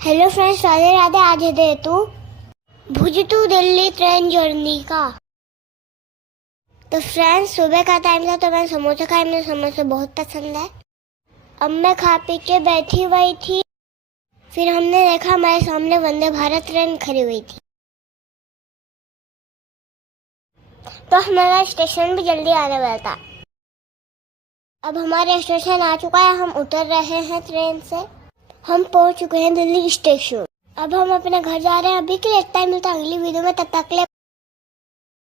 Hello friends, Radhe Radhe. आज है day to Bhuj to Delhi train journey का। तो फ्रेंड्स, सुबह का टाइम था तो मैंने समोसा खाया। मुझे समोसा बहुत पसंद है। अब मैं खा पी के बैठी हुई थी। फिर हमने देखा हमारे सामने वंदे भारत ट्रेन खड़ी हुई थी। तो हमारा स्टेशन भी जल्दी आने वाला था। अब हमारा स्टेशन आ चुका है। हम उतर रहे हैं ट्रेन से। हम पहुंच चुके हैं दिल्ली स्टेशन। अब हम अपने घर जा रहे हैं। अभी के लिए इतना ही। मिलता है अगली वीडियो में। तब तक के लिए